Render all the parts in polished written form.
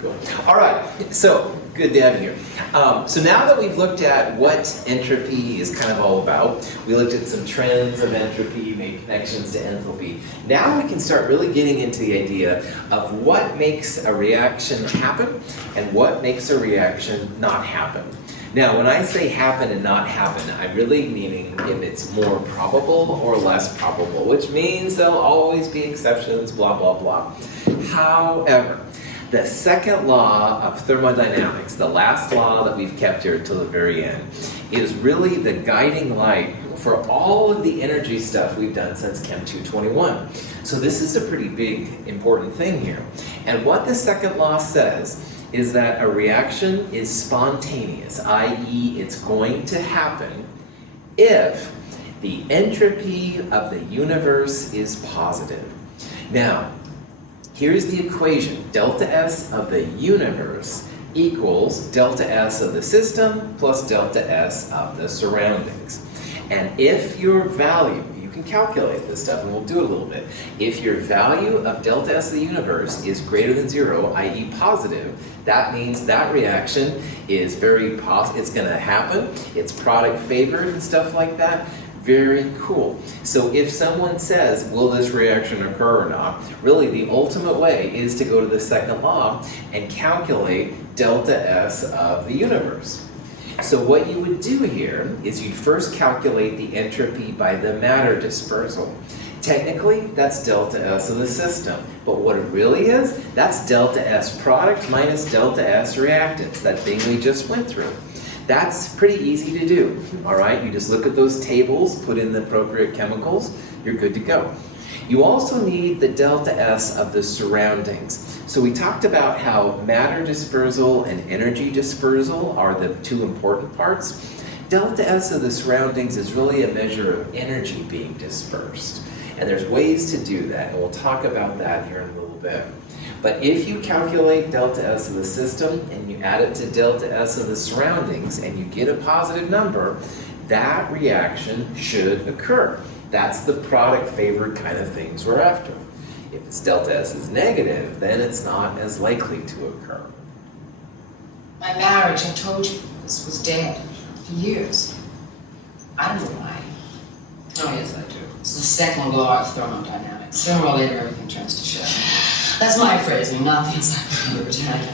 cool. All right, so good to have you here. So now that we've looked at what entropy is kind of all about, we looked at some trends of entropy, made connections to enthalpy. Now we can start really getting into the idea of what makes a reaction happen and what makes a reaction not happen. Now, when I say happen and not happen, I'm really meaning if it's more probable or less probable, which means there'll always be exceptions, blah, blah, blah. However, the second law of thermodynamics, the last law that we've kept here till the very end, is really the guiding light for all of the energy stuff we've done since Chem 221. So this is a pretty big, important thing here. And what the second law says is that a reaction is spontaneous, i.e. it's going to happen if the entropy of the universe is positive. Now, here's the equation. Delta S of the universe equals delta S of the system plus delta S of the surroundings. And if your value, you can calculate this stuff and we'll do it a little bit. If your value of delta S of the universe is greater than 0, i.e. positive, that means that reaction is very positive. It's going to happen. It's product favored and stuff like that. Very cool. So if someone says, will this reaction occur or not, really the ultimate way is to go to the second law and calculate delta S of the universe. So what you would do here is you'd first calculate the entropy by the matter dispersal. Technically, that's delta S of the system. But what it really is, that's delta S product minus delta S reactants, that thing we just went through. That's pretty easy to do, all right? You just look at those tables, put in the appropriate chemicals, you're good to go. You also need the delta S of the surroundings. So we talked about how matter dispersal and energy dispersal are the two important parts. Delta S of the surroundings is really a measure of energy being dispersed. And there's ways to do that, and we'll talk about that here in a little bit. But if you calculate delta S of the system and you add it to delta S of the surroundings and you get a positive number, that reaction should occur. That's the product favored kind of things we're after. If its delta S is negative, then it's not as likely to occur. My marriage, I told you, was dead for years. I don't know why. Oh yes, I do. It's the second law of thermodynamics. Sooner or later, everything turns to shit. That's my phrasing, not the Encyclopedia Britannica.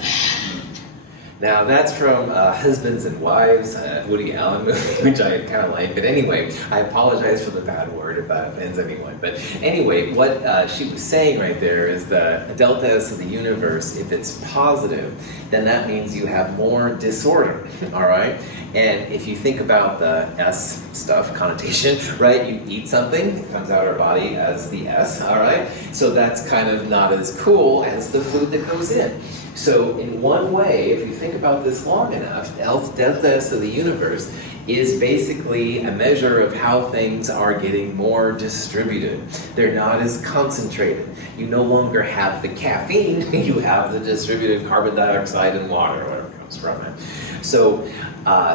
Now that's from Husbands and Wives, Woody Allen movie, which I kind of like. But anyway, I apologize for the bad word if that offends anyone. But anyway, what she was saying right there is the delta S of the universe, if it's positive, then that means you have more disorder, all right? And if you think about the S stuff connotation, right? You eat something, it comes out of our body as the S, all right? So that's kind of not as cool as the food that goes in. So in one way, if you think about this long enough, delta S of the universe is basically a measure of how things are getting more distributed. They're not as concentrated. You no longer have the caffeine, you have the distributed carbon dioxide and water, whatever comes from it. So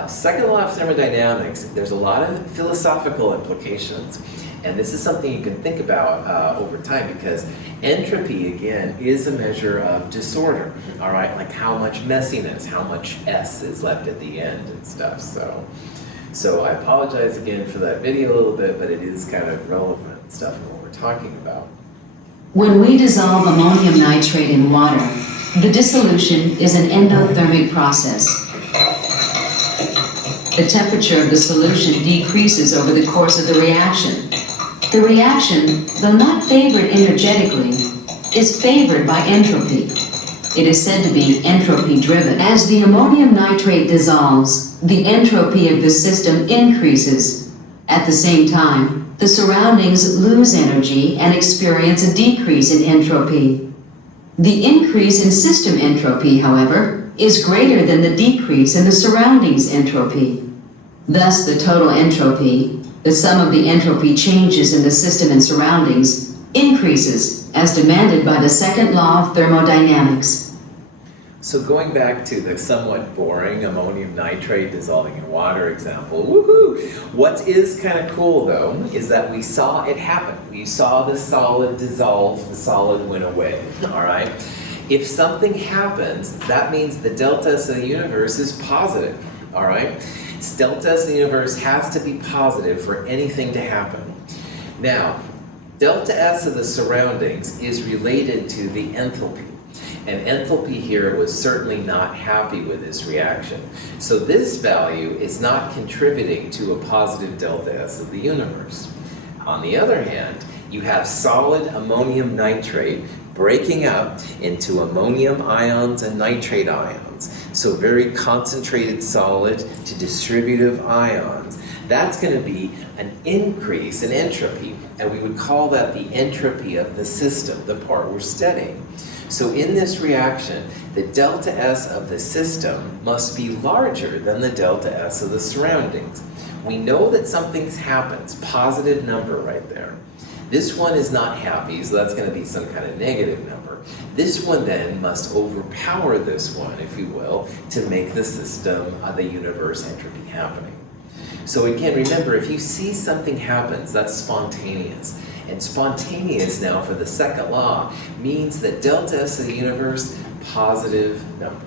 second law of thermodynamics, there's a lot of philosophical implications. And this is something you can think about over time, because entropy, again, is a measure of disorder, all right? Like how much messiness, how much S is left at the end and stuff. So I apologize again for that video a little bit, but it is kind of relevant stuff in what we're talking about. When we dissolve ammonium nitrate in water, the dissolution is an endothermic process. The temperature of the solution decreases over the course of the reaction. The reaction, though not favored energetically, is favored by entropy. It is said to be entropy-driven. As the ammonium nitrate dissolves, the entropy of the system increases. At the same time, the surroundings lose energy and experience a decrease in entropy. The increase in system entropy, however, is greater than the decrease in the surroundings entropy. Thus, the total entropy, the sum of the entropy changes in the system and surroundings, increases as demanded by the second law of thermodynamics. So going back to the somewhat boring ammonium nitrate dissolving in water example, woohoo! What is kind of cool though is that we saw it happen. We saw the solid dissolve, the solid went away, all right? If something happens, that means the delta S of the universe is positive, all right? Delta S of the universe has to be positive for anything to happen. Now, delta S of the surroundings is related to the enthalpy. And enthalpy here was certainly not happy with this reaction. So this value is not contributing to a positive delta S of the universe. On the other hand, you have solid ammonium nitrate breaking up into ammonium ions and nitrate ions. So very concentrated solid to distributive ions. That's going to be an increase in entropy, and we would call that the entropy of the system, the part we're studying. So in this reaction, the delta S of the system must be larger than the delta S of the surroundings. We know that something happens, positive number right there. This one is not happy, so that's going to be some kind of negative number. This one then must overpower this one, if you will, to make the system, the universe entropy happening. So again, remember, if you see something happens, that's spontaneous. And spontaneous now for the second law means that delta S of the universe, positive number.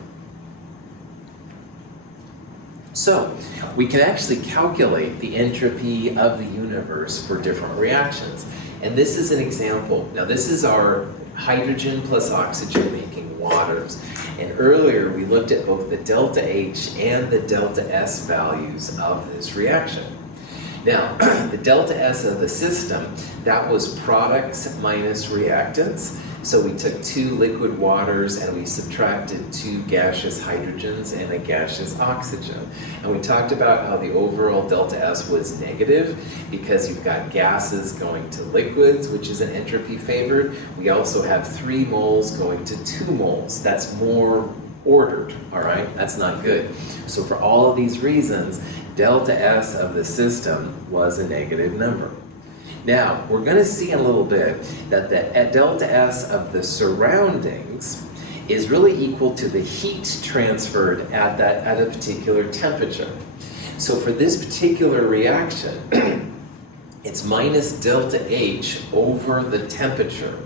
So we can actually calculate the entropy of the universe for different reactions. And this is an example. Now this is our hydrogen plus oxygen making waters. And earlier we looked at both the delta H and the delta S values of this reaction. Now, the delta S of the system, that was products minus reactants. So we took 2 liquid waters and we subtracted 2 gaseous hydrogens and a gaseous oxygen. And we talked about how the overall delta S was negative because you've got gases going to liquids, which is an entropy favored. We also have 3 moles going to 2 moles. That's more ordered, all right? That's not good. So for all of these reasons, delta S of the system was a negative number. Now, we're going to see in a little bit that the delta S of the surroundings is really equal to the heat transferred at a particular temperature. So for this particular reaction, it's minus delta H over the temperature.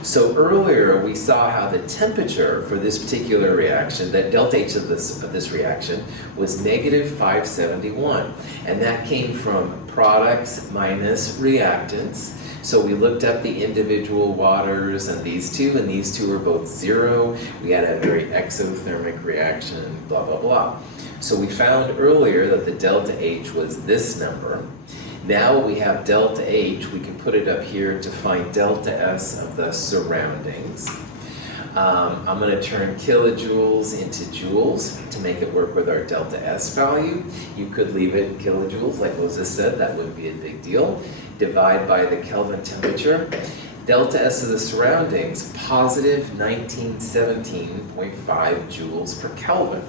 So earlier we saw how the temperature for this particular reaction, that delta H of this reaction, was negative 571. And that came from products minus reactants. So we looked up the individual waters and these two are both 0. We had a very exothermic reaction, blah, blah, blah. So we found earlier that the delta H was this number. Now we have delta H, we can put it up here to find delta S of the surroundings. I'm going to turn kilojoules into joules to make it work with our delta S value. You could leave it in kilojoules, like Moses said, that wouldn't be a big deal. Divide by the Kelvin temperature. Delta S of the surroundings, positive 1917.5 joules per Kelvin.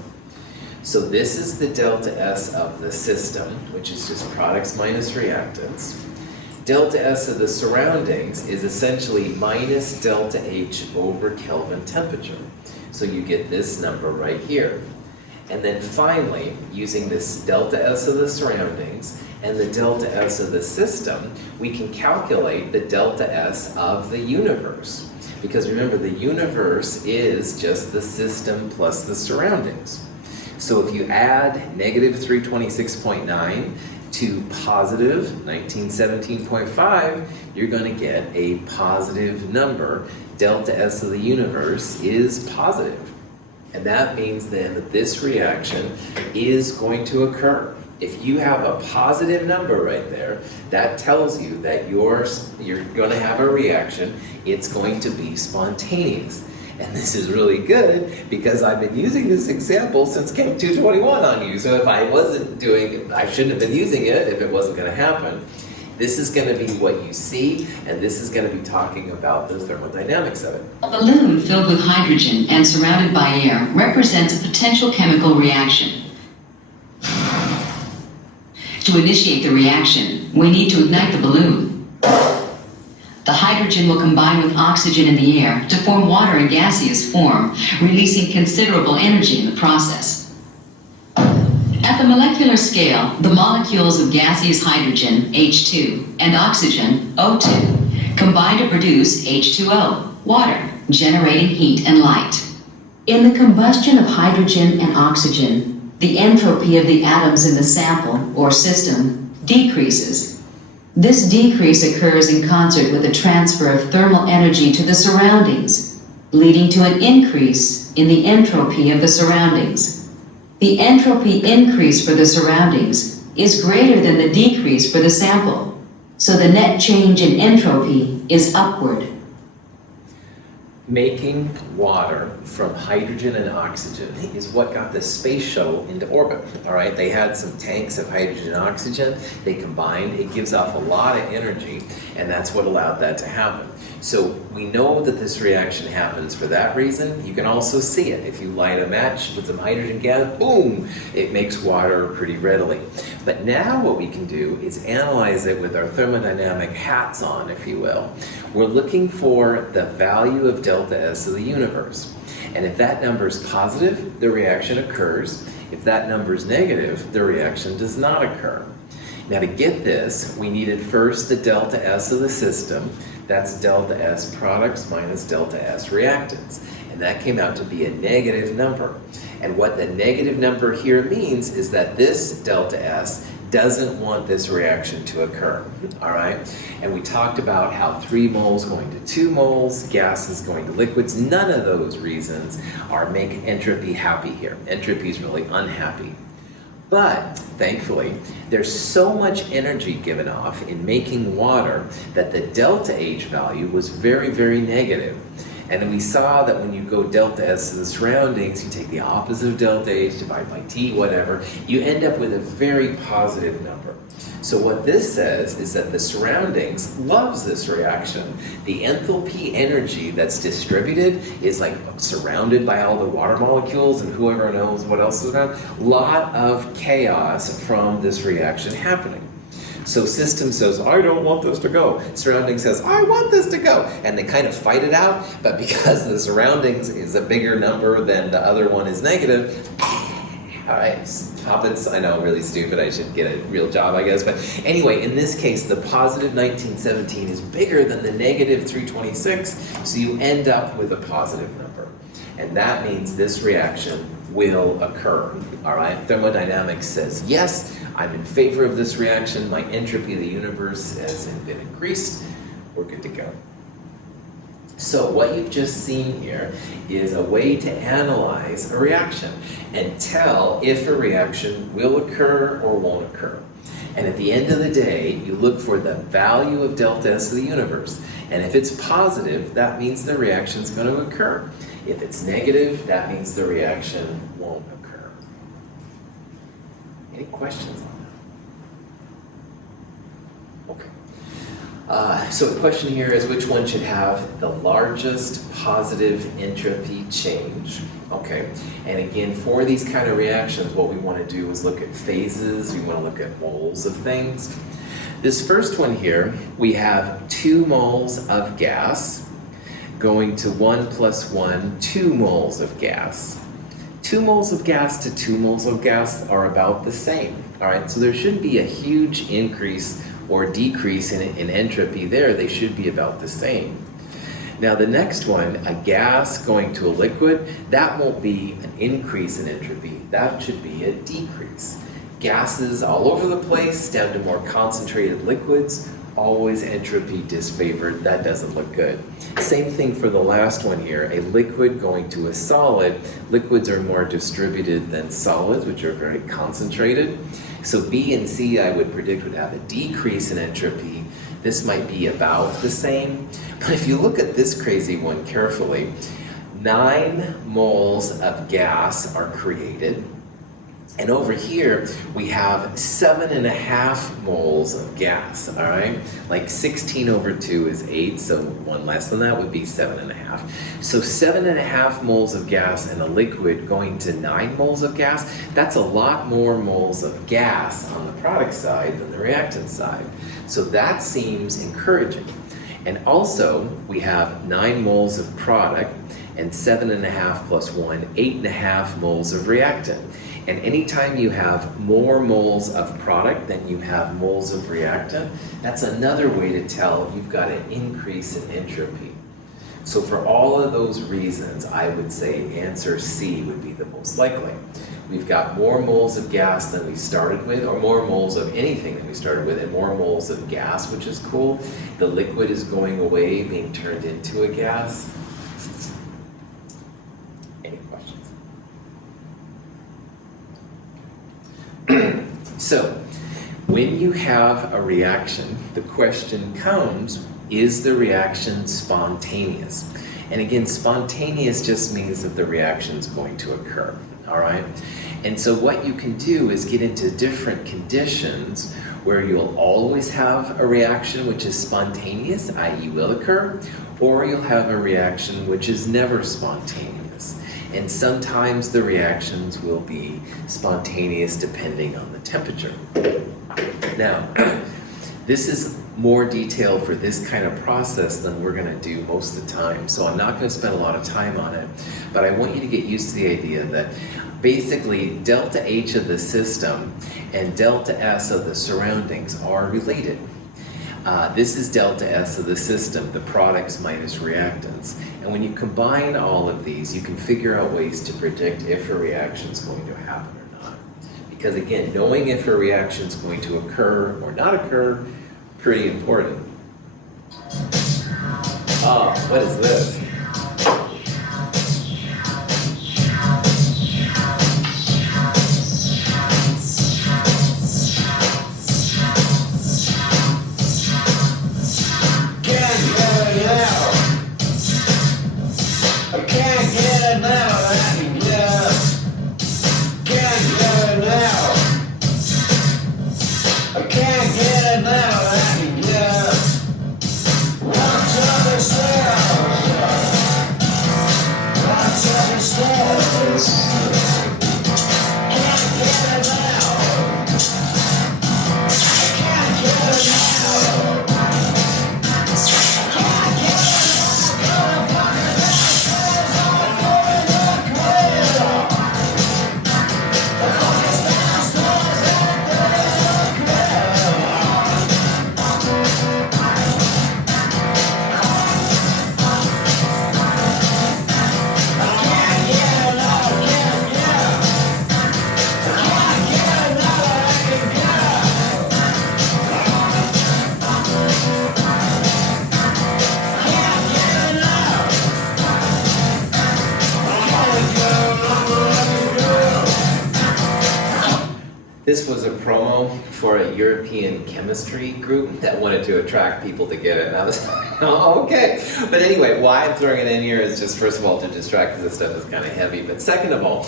So this is the delta S of the system, which is just products minus reactants. Delta S of the surroundings is essentially minus delta H over Kelvin temperature. So you get this number right here. And then finally, using this delta S of the surroundings and the delta S of the system, we can calculate the delta S of the universe. Because remember, the universe is just the system plus the surroundings. So if you add negative 326.9 to positive 1917.5, you're going to get a positive number. Delta S of the universe is positive. And that means then that this reaction is going to occur. If you have a positive number right there, that tells you that you're going to have a reaction. It's going to be spontaneous. And this is really good because I've been using this example since Chem 221 on you. So if I wasn't doing it, I shouldn't have been using it if it wasn't going to happen. This is going to be what you see, and this is going to be talking about the thermodynamics of it. A balloon filled with hydrogen and surrounded by air represents a potential chemical reaction. To initiate the reaction, we need to ignite the balloon. The hydrogen will combine with oxygen in the air to form water in gaseous form, releasing considerable energy in the process. At the molecular scale, the molecules of gaseous hydrogen, H2, and oxygen, O2, combine to produce H2O, Water, generating heat and light. In the combustion of hydrogen and oxygen, the entropy of the atoms in the sample, or system, decreases. This decrease occurs in concert with the transfer of thermal energy to the surroundings, leading to an increase in the entropy of the surroundings. The entropy increase for the surroundings is greater than the decrease for the sample, so the net change in entropy is upward. Making water from hydrogen and oxygen is what got the space shuttle into orbit, all right? They had some tanks of hydrogen and oxygen, they combined, it gives off a lot of energy, and that's what allowed that to happen. So we know that this reaction happens for that reason. You can also see it. If you light a match with some hydrogen gas, boom, it makes water pretty readily. But now what we can do is analyze it with our thermodynamic hats on, if you will. We're looking for the value of delta S of the universe. And if that number is positive, the reaction occurs. If that number is negative, the reaction does not occur. Now to get this, we needed first the delta S of the system. That's delta S products minus delta S reactants. And that came out to be a negative number. And what the negative number here means is that this delta S doesn't want this reaction to occur, all right? And we talked about how 3 moles going to 2 moles, gases going to liquids. None of those reasons make entropy happy here. Entropy is really unhappy. But thankfully, there's so much energy given off in making water that the delta H value was very, very negative. And we saw that when you go delta S to the surroundings, you take the opposite of delta H, divide by T, whatever, you end up with a very positive number. So what this says is that the surroundings loves this reaction. The enthalpy energy that's distributed is like surrounded by all the water molecules and whoever knows what else is around. Lot of chaos from this reaction happening. So system says, I don't want this to go. Surrounding says, I want this to go. And they kind of fight it out, but because the surroundings is a bigger number than the other one is negative, all right, topics, I know, really stupid. I should get a real job, I guess. But anyway, in this case, the positive 1917 is bigger than the negative 326, so you end up with a positive number. And that means this reaction will occur, all right? Thermodynamics says, yes, I'm in favor of this reaction. My entropy of the universe has been increased. We're good to go. So what you've just seen here is a way to analyze a reaction and tell if a reaction will occur or won't occur. And at the end of the day, you look for the value of delta S of the universe. And if it's positive, that means the reaction is going to occur. If it's negative, that means the reaction won't occur. Any questions on that? Okay. So the question here is which one should have the largest positive entropy change? Okay, and again, for these kind of reactions, what we want to do is look at phases, we want to look at moles of things. This first one here, we have 2 moles of gas going to 1 plus 1, 2 moles of gas. 2 moles of gas to 2 moles of gas are about the same, all right? So there shouldn't be a huge increase or decrease in entropy there. They should be about the same. Now the next one, a gas going to a liquid, that won't be an increase in entropy. That should be a decrease. Gases all over the place, down to more concentrated liquids, always entropy disfavored. That doesn't look good. Same thing for the last one here, a liquid going to a solid. Liquids are more distributed than solids, which are very concentrated. So B and C, I would predict, would have a decrease in entropy. This might be about the same. But if you look at this crazy one carefully, 9 moles of gas are created. And over here, we have 7.5 moles of gas, all right? Like 16 over 2 is 8, so 1 less than that would be 7.5. So 7.5 moles of gas in a liquid going to 9 moles of gas, that's a lot more moles of gas on the product side than the reactant side. So that seems encouraging. And also, we have 9 moles of product and 7.5 plus 1, 8.5 moles of reactant. And anytime you have more moles of product than you have moles of reactant, that's another way to tell you've got an increase in entropy. So for all of those reasons, I would say answer C would be the most likely. We've got more moles of gas than we started with, or more moles of anything than we started with, and more moles of gas, which is cool. The liquid is going away, being turned into a gas. Any questions? So, when you have a reaction, the question comes, is the reaction spontaneous? And again, spontaneous just means that the reaction is going to occur, all right? And so what you can do is get into different conditions where you'll always have a reaction which is spontaneous, i.e. will occur, or you'll have a reaction which is never spontaneous. And sometimes the reactions will be spontaneous depending on the temperature. Now, this is more detail for this kind of process than we're going to do most of the time, so I'm not going to spend a lot of time on it, but I want you to get used to the idea that basically delta H of the system and delta S of the surroundings are related. This is delta S of the system, the products minus reactants. And when you combine all of these, you can figure out ways to predict if a reaction is going to happen or not. Because again, knowing if a reaction is going to occur or not occur, pretty important. Oh, what is this? This was a promo for a European chemistry group that wanted to attract people to get it. And I was like, oh, okay. But anyway, why I'm throwing it in here is just, first of all, to distract because this stuff is kind of heavy. But second of all,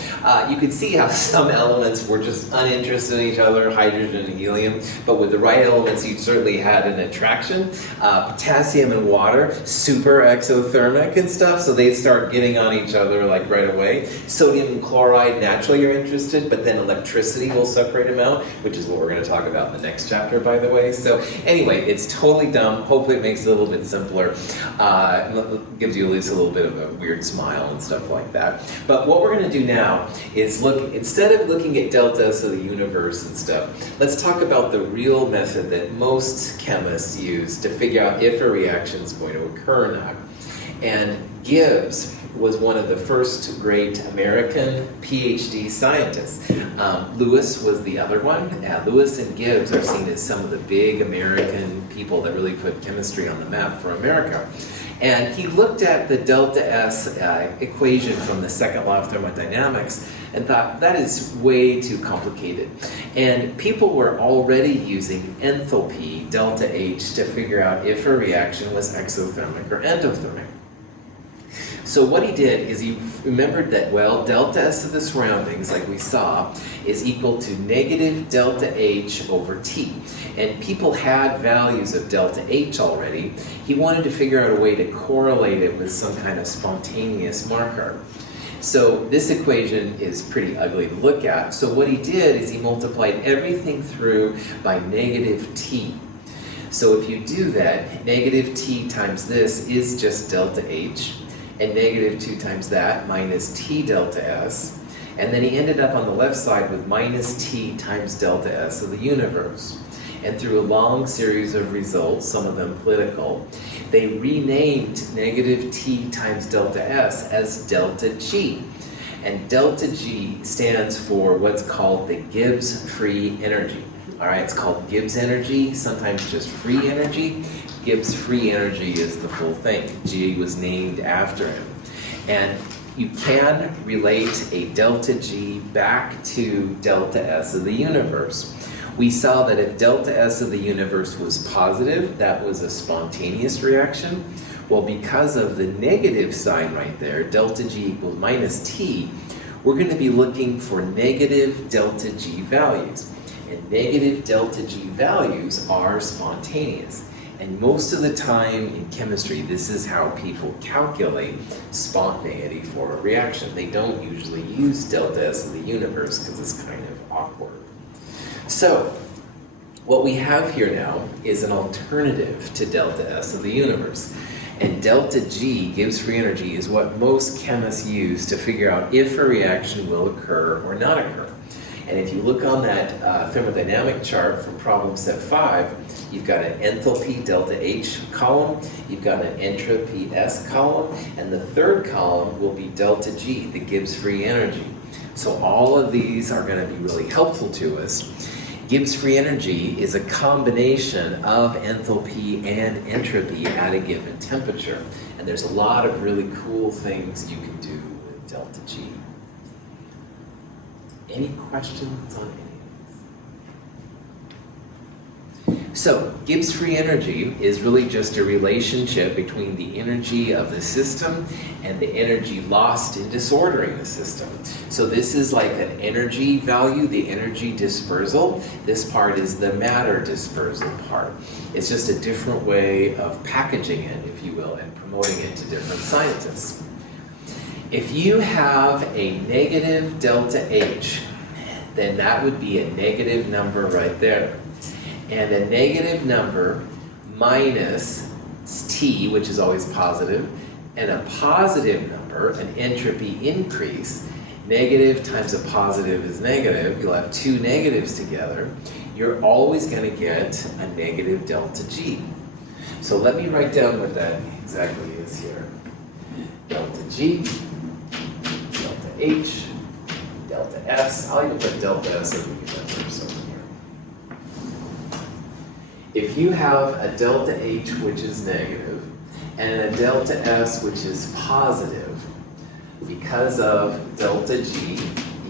you could see how some elements were just uninterested in each other, hydrogen and helium. But with the right elements, you certainly had an attraction. Potassium and water, super exothermic and stuff. So they start getting on each other like right away. Sodium and chloride, naturally you're interested, but then electricity will separate them out, which is what we're going to talk about in the next chapter, by the way. So anyway, it's totally dumb. Hopefully it makes it a little bit simpler. Gives you at least a little bit of a weird smile and stuff like that. But what we're going to do now is look, instead of looking at delta S of the universe and stuff, let's talk about the real method that most chemists use to figure out if a reaction is going to occur or not. And Gibbs was one of the first great American PhD scientists. Lewis was the other one. Lewis and Gibbs are seen as some of the big American people that really put chemistry on the map for America. And he looked at the delta S equation from the second law of thermodynamics and thought, that is way too complicated. And people were already using enthalpy, delta H, to figure out if a reaction was exothermic or endothermic. So what he did is he remembered that, well, delta S of the surroundings, like we saw, is equal to negative delta H over T. And people had values of delta H already. He wanted to figure out a way to correlate it with some kind of spontaneous marker. So this equation is pretty ugly to look at. So what he did is he multiplied everything through by negative T. So if you do that, negative T times this is just delta H. And negative 2 times that minus T delta S. And then he ended up on the left side with minus T times delta S of the universe. And through a long series of results, some of them political, they renamed negative T times delta S as delta G. And delta G stands for what's called the Gibbs Free Energy. All right, it's called Gibbs energy, sometimes just free energy. Gibbs Free Energy is the full thing. G was named after him. And you can relate a delta G back to delta S of the universe. We saw that if delta S of the universe was positive, that was a spontaneous reaction. Well, because of the negative sign right there, delta G equals minus T, we're going to be looking for negative delta G values. And negative delta G values are spontaneous. And most of the time in chemistry, this is how people calculate spontaneity for a reaction. They don't usually use delta S of the universe because it's kind of awkward. So, what we have here now is an alternative to delta S of the universe. And delta G, Gibbs free energy, is what most chemists use to figure out if a reaction will occur or not occur. And if you look on that thermodynamic chart from problem set 5, you've got an enthalpy delta H column, you've got an entropy S column, and the third column will be delta G, the Gibbs free energy. So all of these are going to be really helpful to us. Gibbs free energy is a combination of enthalpy and entropy at a given temperature. And there's a lot of really cool things you can do with delta G. Any questions on any of this? So, Gibbs free energy is really just a relationship between the energy of the system and the energy lost in disordering the system. So this is like an energy value, the energy dispersal. This part is the matter dispersal part. It's just a different way of packaging it, if you will, and promoting it to different scientists. If you have a negative delta H, then that would be a negative number right there. And a negative number minus T, which is always positive, and a positive number, an entropy increase, negative times a positive is negative. You'll have two negatives together. You're always going to get a negative delta G. So let me write down what that exactly is here. Delta G, delta H, delta S. I'll even put delta S over here. If you have a delta H which is negative and a delta S which is positive, because of delta G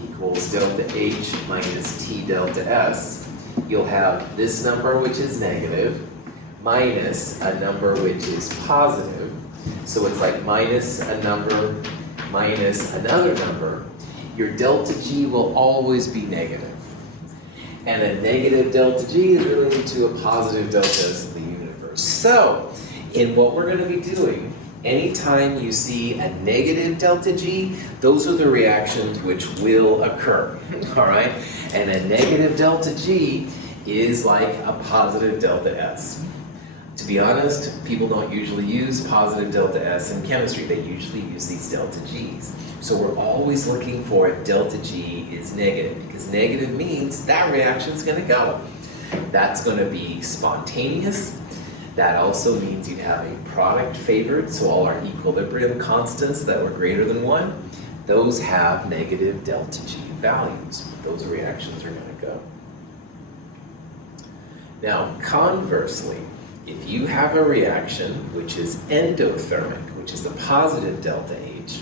equals delta H minus T delta S, you'll have this number which is negative minus a number which is positive. So it's like minus a number minus another number. Your delta G will always be negative. And a negative delta G is related to a positive delta S in the universe. So, in what we're going to be doing, anytime you see a negative delta G, those are the reactions which will occur, all right? And a negative delta G is like a positive delta S. To be honest, people don't usually use positive delta S in chemistry. They usually use these delta Gs. So we're always looking for if delta G is negative, because negative means that reaction's going to go. That's going to be spontaneous. That also means you have a product favored, so all our equilibrium constants that were greater than 1, those have negative delta G values. Those reactions are going to go. Now, conversely, if you have a reaction which is endothermic, which is the positive delta H,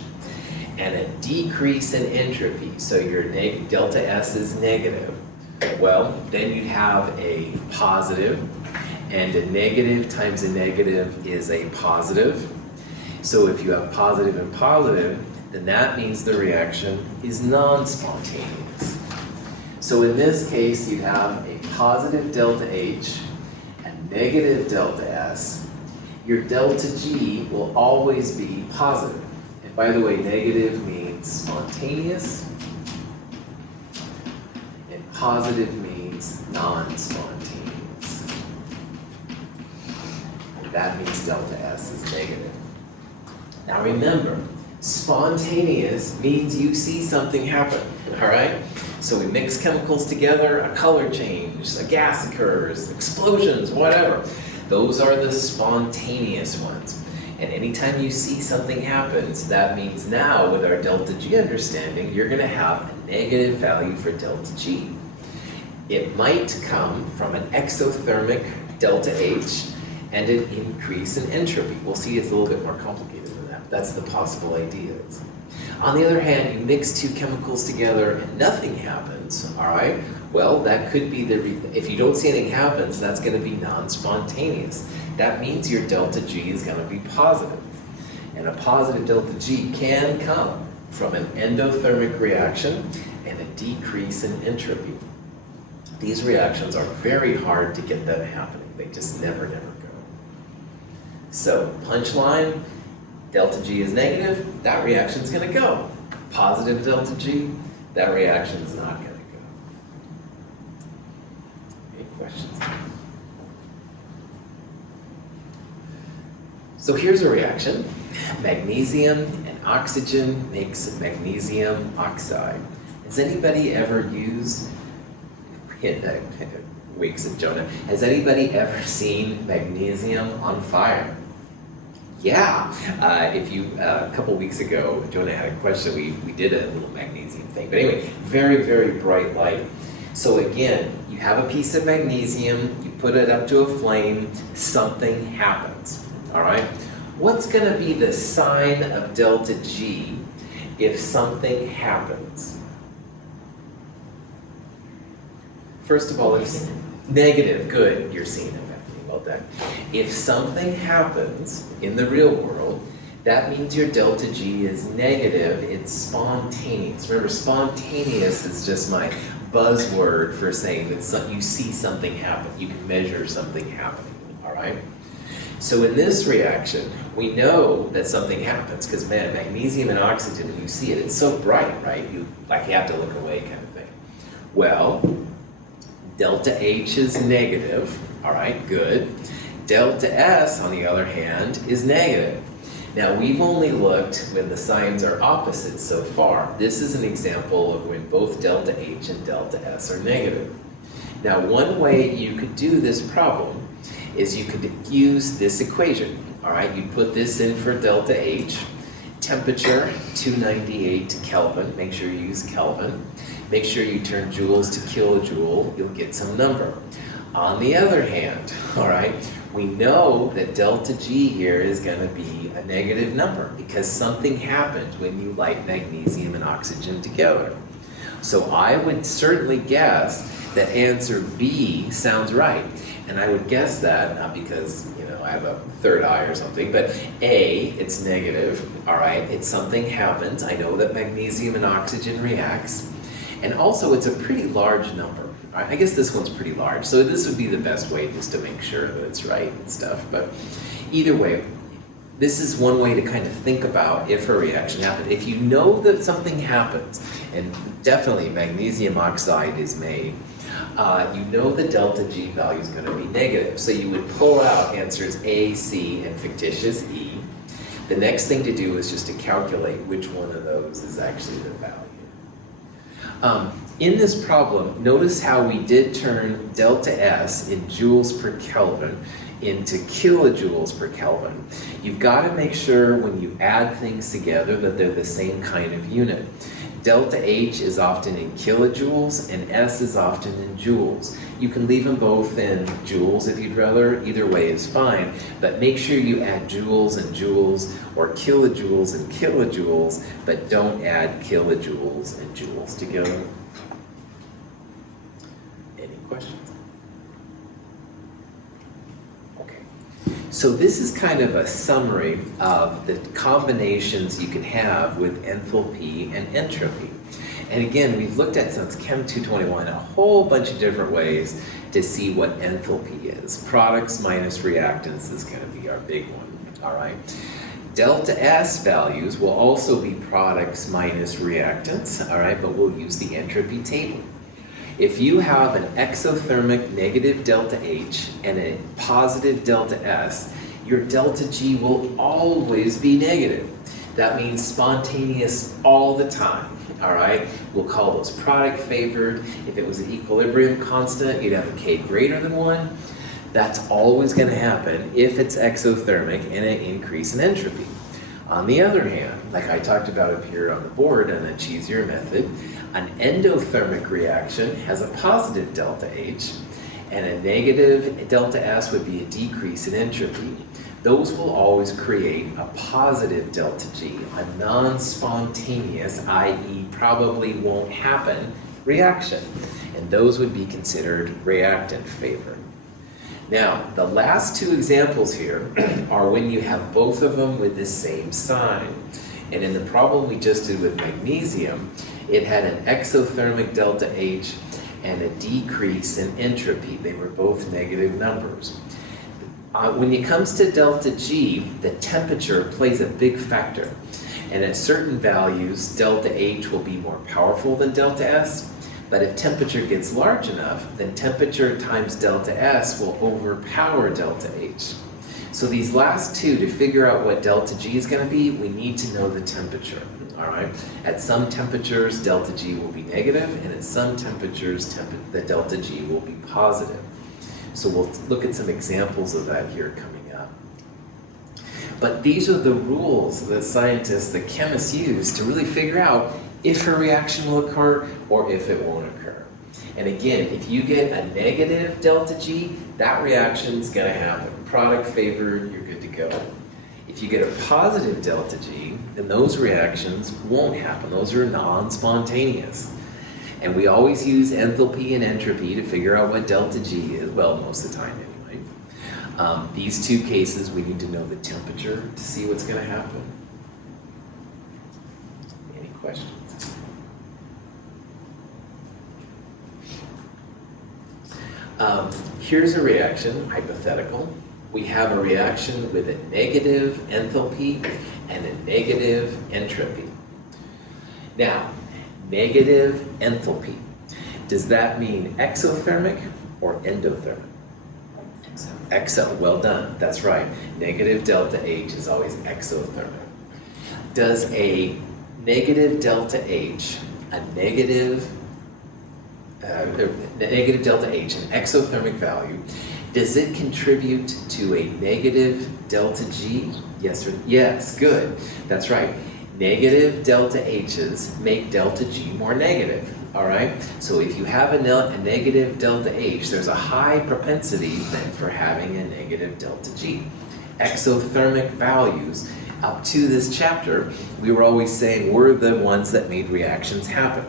and a decrease in entropy, so your delta S is negative, well, then you have a positive, and a negative times a negative is a positive. So if you have positive and positive, then that means the reaction is non-spontaneous. So in this case, you have a positive delta H, a negative delta S. Your delta G will always be positive. And by the way, negative means spontaneous, and positive means non-spontaneous. And that means delta S is negative. Now remember, Spontaneous means you see something happen, all right? So we mix chemicals together, a color change, a gas occurs, explosions, whatever. Those are the spontaneous ones. And anytime you see something happens, that means now with our delta G understanding, you're gonna have a negative value for delta G. It might come from an exothermic delta H and an increase in entropy. We'll see it's a little bit more complicated than that. That's the possible ideas. On the other hand, you mix two chemicals together and nothing happens, all right? Well, that could be if you don't see anything happens, that's gonna be non-spontaneous. That means your delta G is gonna be positive. And a positive delta G can come from an endothermic reaction and a decrease in entropy. These reactions are very hard to get them happening. They just never go. So, punchline, delta G is negative, that reaction's gonna go. Positive delta G, that reaction's not gonna go. Any questions? So here's a reaction. Magnesium and oxygen makes magnesium oxide. Has anybody ever used, winks at Jonah, has anybody ever seen magnesium on fire? Yeah, a couple weeks ago, Jonah had a question, we did a little magnesium thing. But anyway, very, very bright light. So again, you have a piece of magnesium, you put it up to a flame, something happens, all right? What's gonna be the sign of delta G if something happens? First of all, it's negative, good, you're seeing it. Well done. If something happens in the real world, that means your delta G is negative, it's spontaneous. Remember, spontaneous is just my buzzword for saying that you see something happen, you can measure something happening, all right? So in this reaction, we know that something happens, because man, magnesium and oxygen, when you see it, it's so bright, right? You have to look away kind of thing. Well, delta H is negative, all right, good. Delta S, on the other hand, is negative. Now, we've only looked when the signs are opposite so far. This is an example of when both delta H and delta S are negative. Now, one way you could do this problem is you could use this equation, all right? You put this in for delta H, temperature 298 Kelvin, make sure you use Kelvin. Make sure you turn joules to kilojoule, you'll get some number. On the other hand, all right, we know that delta G here is going to be a negative number because something happened when you light magnesium and oxygen together. So I would certainly guess that answer B sounds right. And I would guess that, not because, I have a third eye or something, but A, it's negative, all right, it's something happens. I know that magnesium and oxygen reacts. And also, it's a pretty large number. I guess this one's pretty large, so this would be the best way just to make sure that it's right and stuff. But either way, this is one way to kind of think about if a reaction happened. If you know that something happens, and definitely magnesium oxide is made, you know the delta G value is going to be negative. So you would pull out answers A, C, and fictitious E. The next thing to do is just to calculate which one of those is actually the value. In this problem, notice how we did turn delta S in joules per Kelvin into kilojoules per Kelvin. You've got to make sure when you add things together that they're the same kind of unit. Delta H is often in kilojoules and S is often in joules. You can leave them both in joules if you'd rather, either way is fine, but make sure you add joules and joules or kilojoules and kilojoules, but don't add kilojoules and joules together. Any questions? Okay, so this is kind of a summary of the combinations you can have with enthalpy and entropy. And again, we've looked at, since Chem 221, a whole bunch of different ways to see what enthalpy is. Products minus reactants is going to be our big one, all right? Delta S values will also be products minus reactants, all right, but we'll use the entropy table. If you have an exothermic negative delta H and a positive delta S, your delta G will always be negative. That means spontaneous all the time, all right? We'll call those product favored. If it was an equilibrium constant, you'd have a K greater than 1. That's always going to happen if it's exothermic and an increase in entropy. On the other hand, like I talked about up here on the board in a cheesier method, an endothermic reaction has a positive delta H, and a negative delta S would be a decrease in entropy. Those will always create a positive delta G, a non-spontaneous, i.e. probably won't happen, reaction. And those would be considered reactant favored. Now, the last two examples here are when you have both of them with the same sign. And in the problem we just did with magnesium, it had an exothermic delta H and a decrease in entropy. They were both negative numbers. When it comes to delta G, the temperature plays a big factor. And at certain values, delta H will be more powerful than delta S. But if temperature gets large enough, then temperature times delta S will overpower delta H. So these last two, to figure out what delta G is going to be, we need to know the temperature. All right. At some temperatures, delta G will be negative, and at some temperatures, the delta G will be positive. So we'll look at some examples of that here coming up. But these are the rules that scientists, the chemists use to really figure out if a reaction will occur or if it won't occur. And again, if you get a negative delta G, that reaction is going to happen. Product favored, you're good to go. If you get a positive delta G, then those reactions won't happen. Those are non-spontaneous. And we always use enthalpy and entropy to figure out what delta G is, well, most of the time anyway. These two cases, we need to know the temperature to see what's going to happen. Any questions? Here's a reaction, hypothetical. We have a reaction with a negative enthalpy and a negative entropy. Now, negative enthalpy. Does that mean exothermic or endothermic? Exo, well done, that's right. Negative delta H is always exothermic. Does a negative delta H, a negative delta H, an exothermic value, does it contribute to a negative delta G? Yes or yes, good. That's right. Negative delta H's make delta G more negative, all right? So if you have a negative delta H, there's a high propensity then for having a negative delta G. Exothermic values, up to this chapter, we were always saying we're the ones that made reactions happen.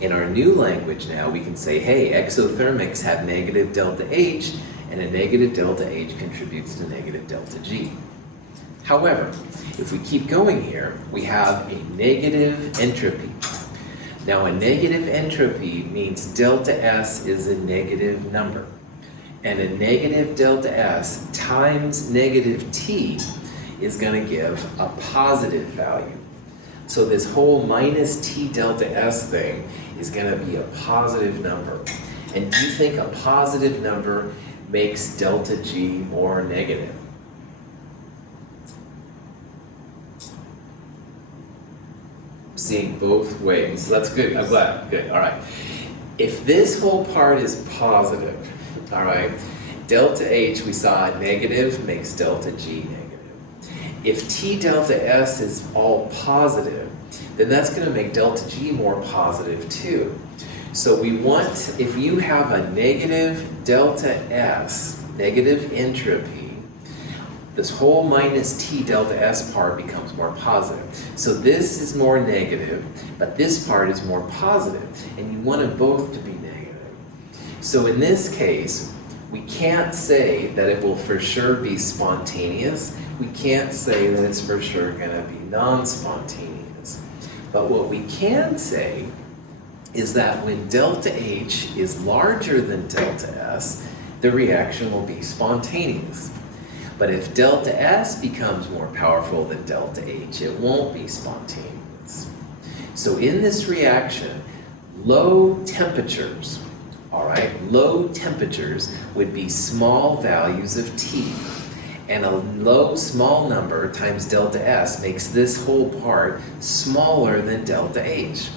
In our new language now, we can say, hey, exothermics have negative delta H, and a negative delta H contributes to negative delta G. However, if we keep going here, we have a negative entropy. Now, a negative entropy means delta S is a negative number. And a negative delta S times negative T is going to give a positive value. So this whole minus T delta S thing is going to be a positive number. And do you think a positive number makes delta G more negative? Seeing both ways. That's good. I'm glad. Good. All right. If this whole part is positive, all right, delta H we saw negative makes delta G negative. If T delta S is all positive, then that's going to make delta G more positive too. So we want, if you have a negative delta S, negative entropy, this whole minus T delta S part becomes more positive. So this is more negative, but this part is more positive, and you want them both to be negative. So in this case, we can't say that it will for sure be spontaneous. We can't say that it's for sure going to be non-spontaneous. But what we can say is that when delta H is larger than delta S, the reaction will be spontaneous. But if delta S becomes more powerful than delta H, it won't be spontaneous. So in this reaction, low temperatures, all right, low temperatures would be small values of T. And a low small number times delta S makes this whole part smaller than delta H.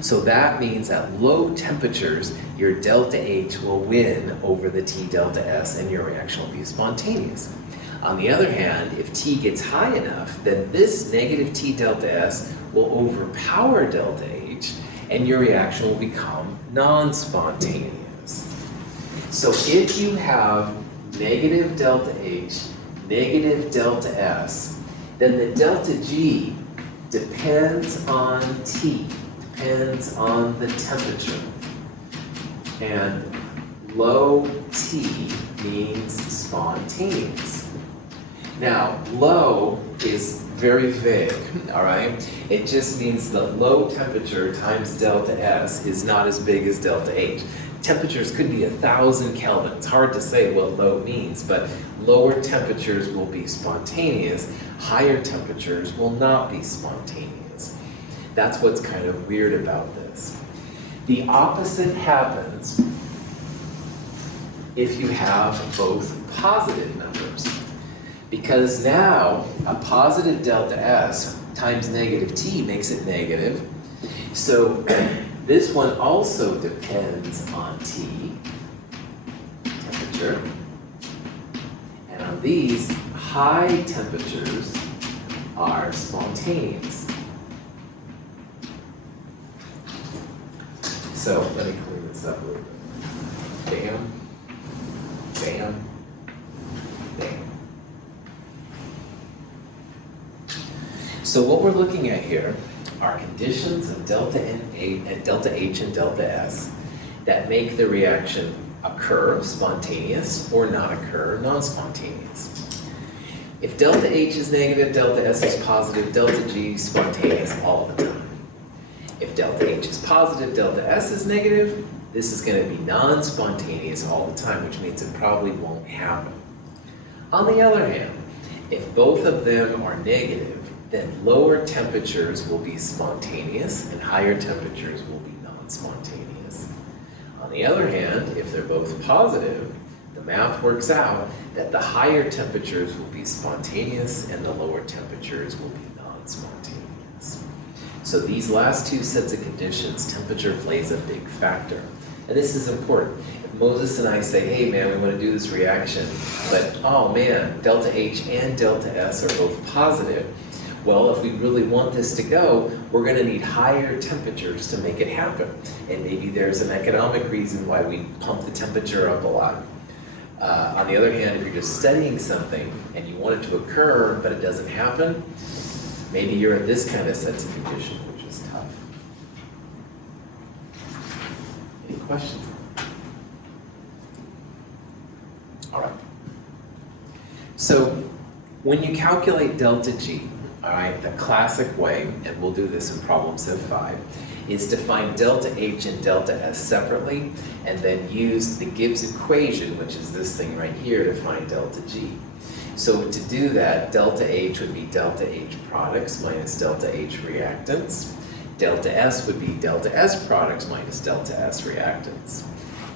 So that means at low temperatures, your delta H will win over the T delta S and your reaction will be spontaneous. On the other hand, if T gets high enough, then this negative T delta S will overpower delta H and your reaction will become non-spontaneous. So if you have negative delta H, negative delta S, then the delta G depends on T, depends on the temperature. And low T means spontaneous. Now, low is very vague, all right? It just means the low temperature times delta S is not as big as delta H. Temperatures could be 1,000 Kelvin. It's hard to say what low means, but lower temperatures will be spontaneous. Higher temperatures will not be spontaneous. That's what's kind of weird about this. The opposite happens if you have both positive numbers. Because now a positive delta S times negative T makes it negative. So this one also depends on T, temperature, and on these, high temperatures are spontaneous. So let me clean this up a little bit. Bam, bam, bam. So what we're looking at here are conditions of delta H and delta S that make the reaction occur spontaneous or not occur non-spontaneous. If delta H is negative, delta S is positive, delta G is spontaneous all the time. If delta H is positive, delta S is negative, this is going to be non-spontaneous all the time, which means it probably won't happen. On the other hand, if both of them are negative, then lower temperatures will be spontaneous and higher temperatures will be non-spontaneous. On the other hand, if they're both positive, the math works out that the higher temperatures will be spontaneous and the lower temperatures will be non-spontaneous. So these last two sets of conditions, temperature plays a big factor. And this is important. If Moses and I say, hey man, we want to do this reaction, but oh man, delta H and delta S are both positive, well, if we really want this to go, we're going to need higher temperatures to make it happen. And maybe there's an economic reason why we pump the temperature up a lot. On the other hand, if you're just studying something and you want it to occur, but it doesn't happen, maybe you're in this kind of sense of condition, which is tough. Any questions? All right. So when you calculate delta G, all right, the classic way, and we'll do this in problem set 5, is to find delta H and delta S separately, and then use the Gibbs equation, which is this thing right here, to find delta G. So to do that, delta H would be delta H products minus delta H reactants. Delta S would be delta S products minus delta S reactants.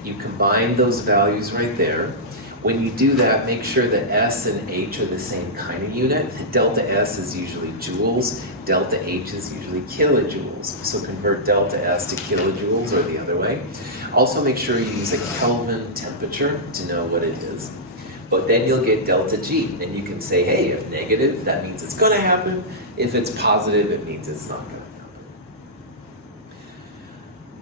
You combine those values right there. When you do that, make sure that S and H are the same kind of unit. Delta S is usually joules, delta H is usually kilojoules. So convert delta S to kilojoules or the other way. Also make sure you use a Kelvin temperature to know what it is. But then you'll get delta G, and you can say, hey, if negative, that means it's going to happen. If it's positive, it means it's not going to happen.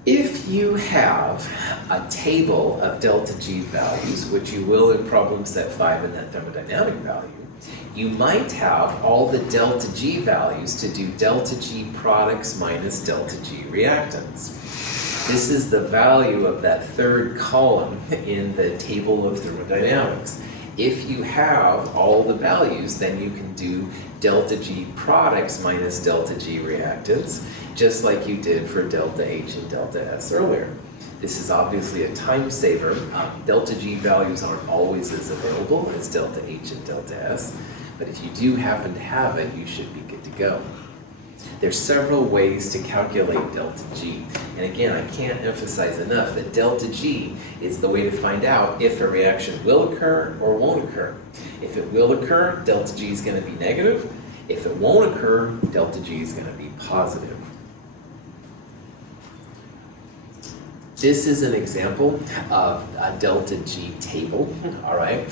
If you have a table of delta G values, which you will in problem set 5 in that thermodynamic value, you might have all the delta G values to do delta G products minus delta G reactants. This is the value of that third column in the table of thermodynamics. If you have all the values, then you can do delta G products minus delta G reactants, just like you did for delta H and delta S earlier. This is obviously a time saver. Delta G values aren't always as available as delta H and delta S, but if you do happen to have it, you should be good to go. There's several ways to calculate delta G. And again, I can't emphasize enough that delta G is the way to find out if a reaction will occur or won't occur. If it will occur, delta G is going to be negative. If it won't occur, delta G is going to be positive. This is an example of a delta G table, all right?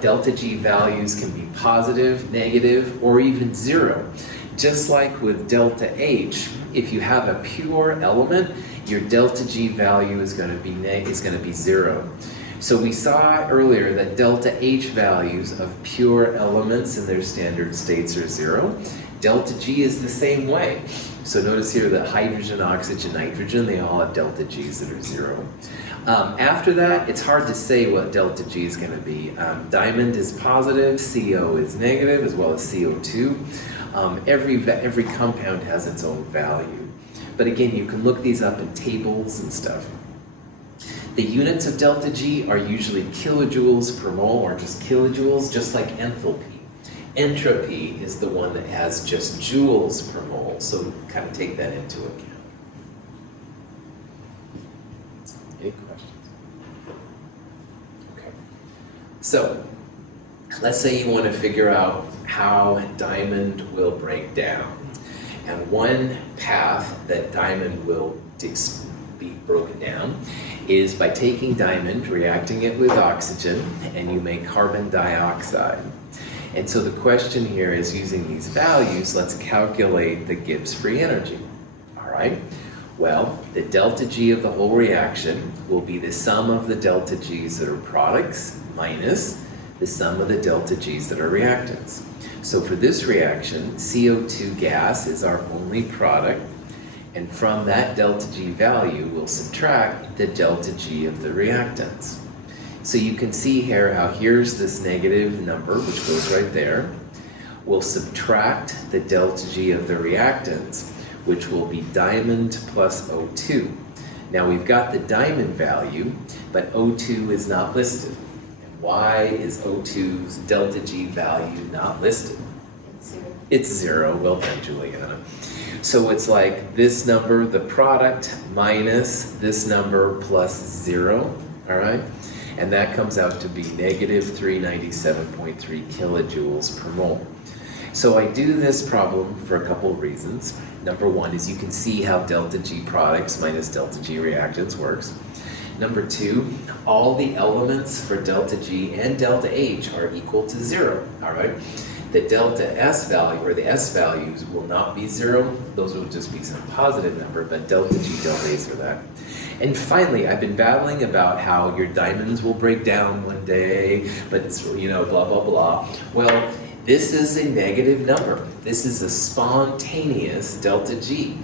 Delta G values can be positive, negative, or even 0. Just like with delta H, if you have a pure element, your delta G value is going to be 0. So we saw earlier that delta H values of pure elements in their standard states are 0. Delta G is the same way. So notice here that hydrogen, oxygen, nitrogen, they all have delta G's that are 0. After that, it's hard to say what delta G is going to be. Diamond is positive, CO is negative, as well as CO2. Every compound has its own value. But again, you can look these up in tables and stuff. The units of delta G are usually kilojoules per mole, or just kilojoules, just like enthalpy. Entropy is the one that has just joules per mole, so kind of take that into account. Any questions? Okay. So, let's say you want to figure out how diamond will break down. And one path that diamond will be broken down is by taking diamond, reacting it with oxygen, and you make carbon dioxide. And so the question here is, using these values, let's calculate the Gibbs free energy. All right? Well, the delta G of the whole reaction will be the sum of the delta G's that are products minus the sum of the delta G's that are reactants. So for this reaction, CO2 gas is our only product, and from that delta G value, we'll subtract the delta G of the reactants. So you can see here how here's this negative number, which goes right there. We'll subtract the delta G of the reactants, which will be diamond plus O2. Now we've got the diamond value, but O2 is not listed. And why is O2's delta G value not listed? It's 0. Well done, Juliana. So it's like this number, the product, minus this number plus 0, all right? And that comes out to be negative 397.3 kilojoules per mole. So I do this problem for a couple of reasons. Number one is you can see how delta G products minus delta G reactants works. Number two, all the elements for delta G and delta H are equal to 0, all right? The delta S value, or the S values, will not be 0. Those will just be some positive number, but delta G, delta A's are that. And finally, I've been battling about how your diamonds will break down one day, but it's, blah, blah, blah. Well, this is a negative number. This is a spontaneous delta G.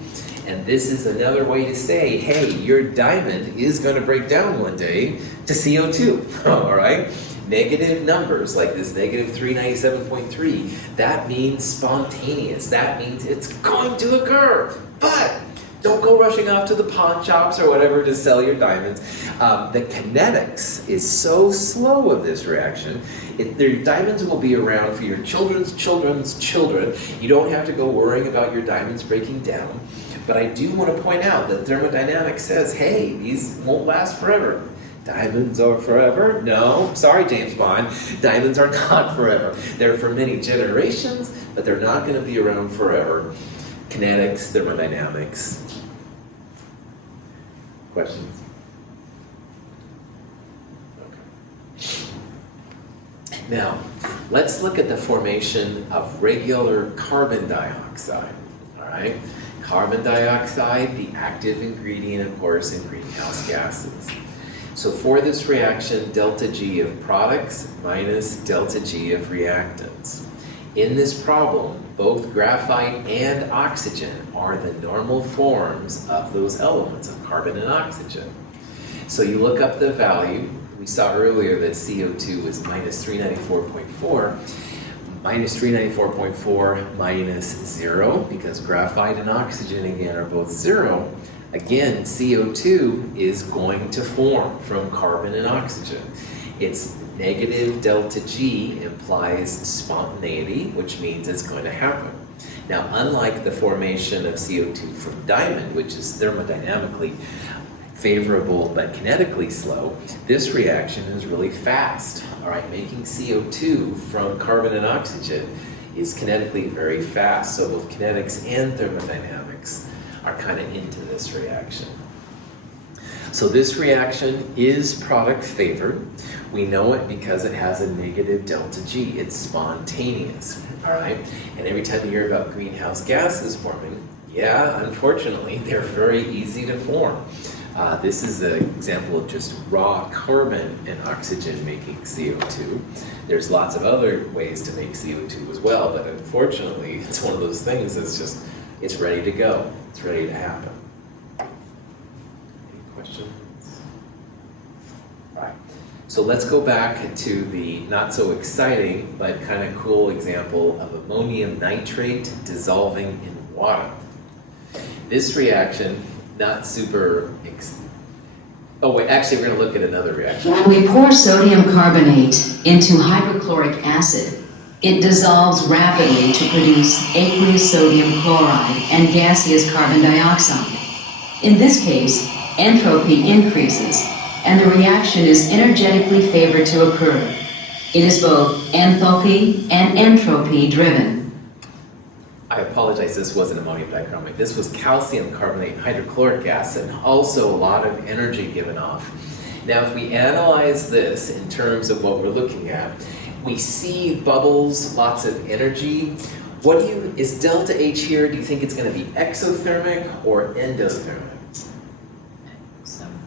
And this is another way to say, hey, your diamond is going to break down one day to CO2, all right? Negative numbers like this negative 397.3, that means spontaneous. That means it's going to occur. But don't go rushing off to the pawn shops or whatever to sell your diamonds. The kinetics is so slow of this reaction. Their diamonds will be around for your children's children's children. You don't have to go worrying about your diamonds breaking down. But I do want to point out that thermodynamics says, hey, these won't last forever. Diamonds are forever? No, sorry, James Bond. Diamonds are not forever. They're for many generations, but they're not going to be around forever. Kinetics, thermodynamics. Questions? Okay. Now, let's look at the formation of regular carbon dioxide. All right? Carbon dioxide, the active ingredient, of course, in greenhouse gases. So for this reaction, delta G of products minus delta G of reactants. In this problem, both graphite and oxygen are the normal forms of those elements of carbon and oxygen. So you look up the value. We saw earlier that CO2 is minus 394.4. Minus 394.4 minus 0, because graphite and oxygen, again, are both 0. Again, CO2 is going to form from carbon and oxygen. Its negative delta G implies spontaneity, which means it's going to happen. Now, unlike the formation of CO2 from diamond, which is thermodynamically favorable but kinetically slow, this reaction is really fast. All right, making CO2 from carbon and oxygen is kinetically very fast. So both kinetics and thermodynamics are kind of into this reaction. So this reaction is product favored. We know it because it has a negative delta G. It's spontaneous, all right? And every time you hear about greenhouse gases forming, yeah, unfortunately, they're very easy to form. This is an example of just raw carbon and oxygen making CO2. There's lots of other ways to make CO2 as well, but unfortunately, it's one of those things that's just, it's ready to go. It's ready to happen. Any questions? All right. So let's go back to the not so exciting, but kind of cool example of ammonium nitrate dissolving in water. This reaction, not super, oh wait, actually we're going to look at another reaction. When we pour sodium carbonate into hydrochloric acid, it dissolves rapidly to produce aqueous sodium chloride and gaseous carbon dioxide. In this case, entropy increases, and the reaction is energetically favored to occur. It is both enthalpy and entropy driven. I apologize, this wasn't ammonium dichromate. This was calcium carbonate hydrochloric acid, and also a lot of energy given off. Now, if we analyze this in terms of what we're looking at, we see bubbles, lots of energy. Is delta H here, do you think it's going to be exothermic or endothermic?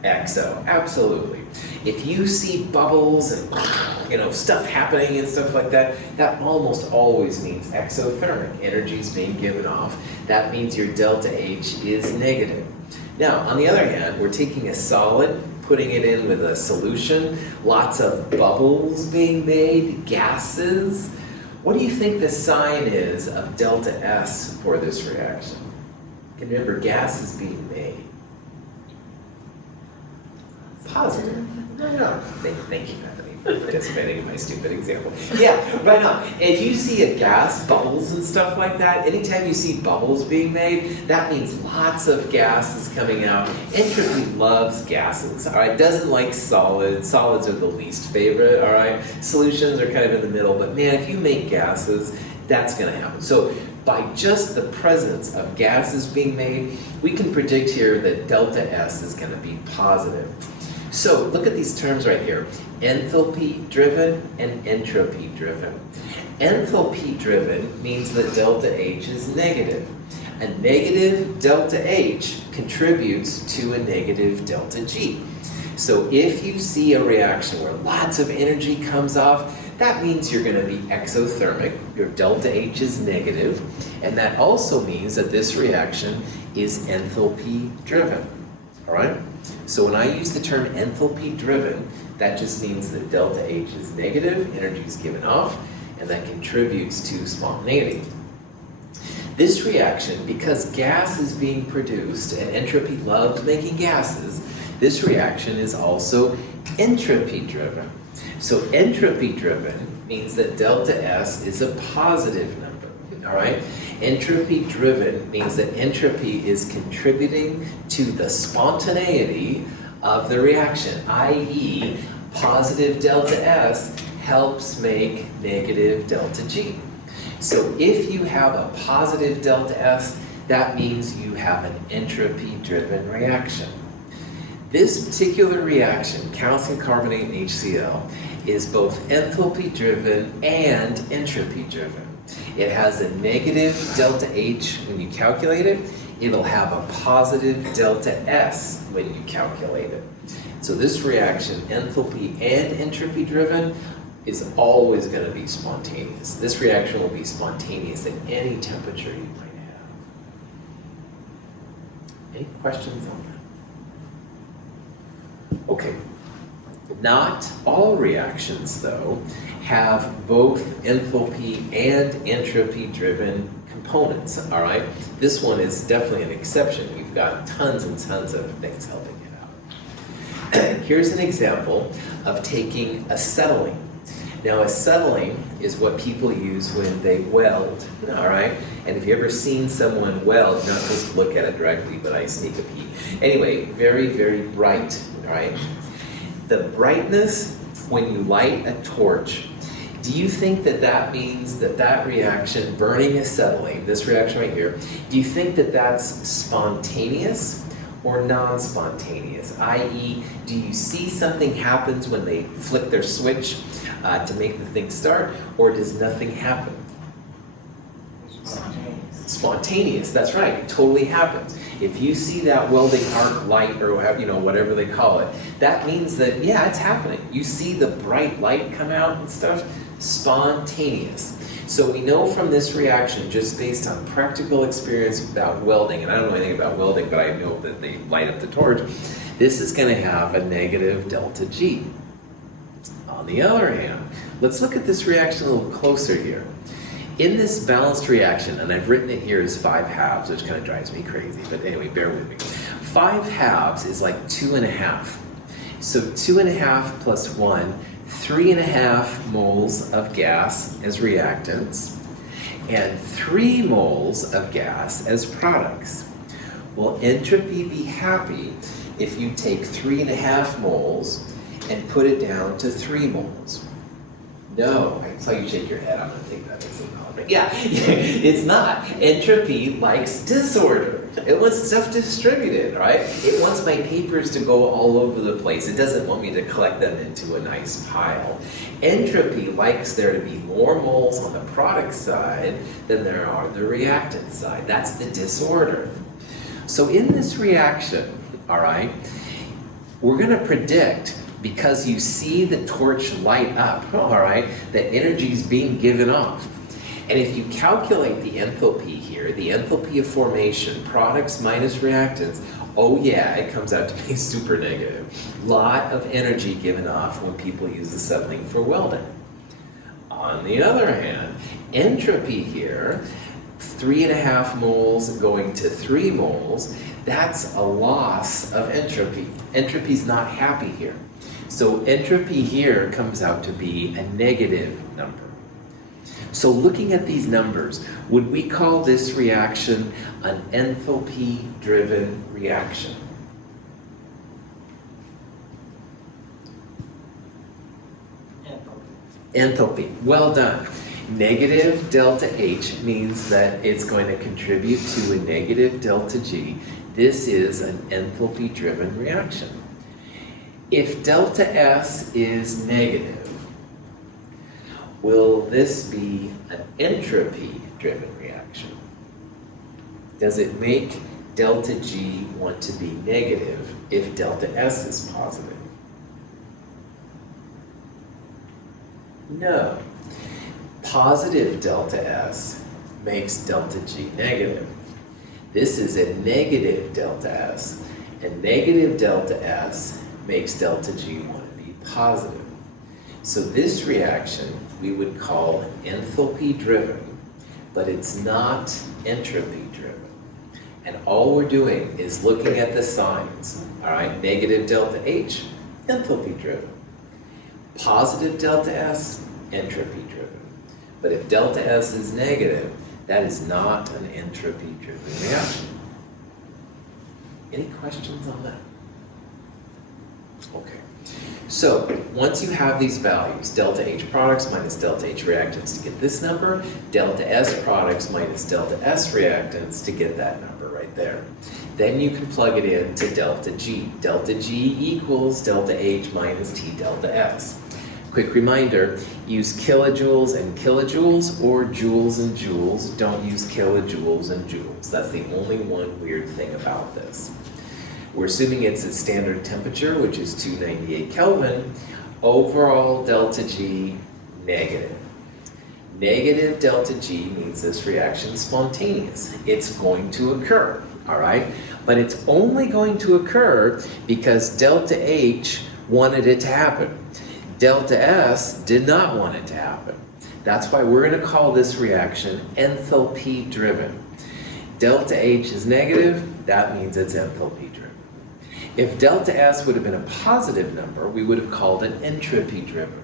Exo, absolutely. If you see bubbles and stuff happening and stuff like that, that almost always means exothermic. Energy's being given off. That means your delta H is negative. Now, on the other hand, we're taking a solid, putting it in with a solution, lots of bubbles being made, gases. What do you think the sign is of delta S for this reaction? You can remember gas is being made. Positive. No. Thank you, Bethany, for participating in my stupid example. Yeah, right on. If you see a gas, bubbles and stuff like that, anytime you see bubbles being made, that means lots of gases coming out. Entropy loves gases, all right? Doesn't like solids. Solids are the least favorite, all right? Solutions are kind of in the middle, but man, if you make gases, that's going to happen. So by just the presence of gases being made, we can predict here that delta S is going to be positive. So look at these terms right here, enthalpy driven and entropy driven. Enthalpy driven means that delta H is negative. A negative delta H contributes to a negative delta G. So if you see a reaction where lots of energy comes off, that means you're going to be exothermic, your delta H is negative, and that also means that this reaction is enthalpy driven, all right? So when I use the term enthalpy driven, that just means that delta H is negative, energy is given off, and that contributes to spontaneity. This reaction, because gas is being produced and entropy loves making gases, this reaction is also entropy driven. So entropy driven means that delta S is a positive number, all right? Entropy driven means that entropy is contributing to the spontaneity of the reaction, i.e. positive delta S helps make negative delta G. So if you have a positive delta S, that means you have an entropy driven reaction. This particular reaction, calcium carbonate and HCl, is both enthalpy driven and entropy driven. It has a negative delta H when you calculate it. It'll have a positive delta S when you calculate it. So this reaction, enthalpy and entropy driven, is always going to be spontaneous. This reaction will be spontaneous at any temperature you might have. Any questions on that? Okay. Not all reactions, though, have both enthalpy and entropy driven components, all right? This one is definitely an exception. We've got tons and tons of things helping it out. Here's an example of taking acetylene. Now, acetylene is what people use when they weld, all right? And if you've ever seen someone weld, you're not supposed to look at it directly, but I sneak a peek. Anyway, very, very bright, all right? The brightness, when you light a torch, do you think that that means that that reaction, burning acetylene, this reaction right here, do you think that that's spontaneous or non-spontaneous? I.e., do you see something happens when they flick their switch to make the thing start, or does nothing happen? Spontaneous, that's right, it totally happens. If you see that welding arc light or whatever they call it, that means that, yeah, it's happening. You see the bright light come out and stuff, spontaneous. So we know from this reaction, just based on practical experience about welding, and I don't know anything about welding, but I know that they light up the torch, this is going to have a negative delta G. On the other hand, let's look at this reaction a little closer here. In this balanced reaction, and I've written it here as 5 halves, which kind of drives me crazy, but anyway, bear with me. 5 halves is like 2.5. So 2.5 plus 1, 3.5 moles of gas as reactants, and 3 moles of gas as products. Will entropy be happy if you take 3.5 moles and put it down to 3 moles? No, I saw you shake your head. I'm going to take that as a no. Yeah, it's not. Entropy likes disorder. It wants stuff distributed, right? It wants my papers to go all over the place. It doesn't want me to collect them into a nice pile. Entropy likes there to be more moles on the product side than there are the reactant side. That's the disorder. So in this reaction, all right, we're going to predict, because you see the torch light up, all right, that energy is being given off. And if you calculate the enthalpy here, the enthalpy of formation, products minus reactants, oh yeah, it comes out to be super negative. Lot of energy given off when people use acetylene for welding. On the other hand, entropy here, 3.5 moles going to 3 moles, that's a loss of entropy. Entropy's not happy here. So entropy here comes out to be a negative number. So looking at these numbers, would we call this reaction an enthalpy-driven reaction? Enthalpy. Well done. Negative delta H means that it's going to contribute to a negative delta G. This is an enthalpy-driven reaction. If delta S is negative, will this be an entropy-driven reaction? Does it make delta G want to be negative if delta S is positive? No. Positive delta S makes delta G negative. This is a negative delta S, and negative delta S makes delta G want to be positive. So this reaction we would call enthalpy driven, but it's not entropy driven. And all we're doing is looking at the signs, all right? Negative delta H, enthalpy driven. Positive delta S, entropy driven. But if delta S is negative, that is not an entropy driven reaction. Any questions on that? Okay, so once you have these values, delta H products minus delta H reactants to get this number, delta S products minus delta S reactants to get that number right there. Then you can plug it in to delta G. Delta G equals delta H minus T delta S. Quick reminder, use kilojoules and kilojoules or joules and joules. Don't use kilojoules and joules. That's the only one weird thing about this. We're assuming it's at standard temperature, which is 298 Kelvin. Overall delta G, negative. Negative delta G means this reaction is spontaneous. It's going to occur, all right? But it's only going to occur because delta H wanted it to happen. Delta S did not want it to happen. That's why we're going to call this reaction enthalpy driven. Delta H is negative, that means it's enthalpy driven. If delta S would have been a positive number, we would have called it entropy driven.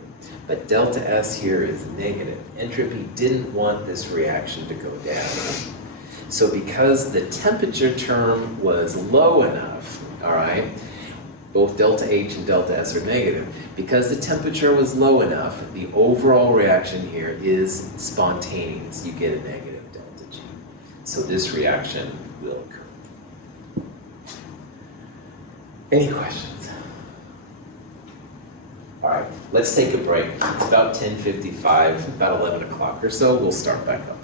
but delta S here is negative. Entropy didn't want this reaction to go down. So because the temperature term was low enough, all right, both delta H and delta S are negative. Because the temperature was low enough, the overall reaction here is spontaneous. You get a negative delta G. So this reaction will occur. Any questions? All right, let's take a break. It's about 10:55, about 11 o'clock or so. We'll start back up.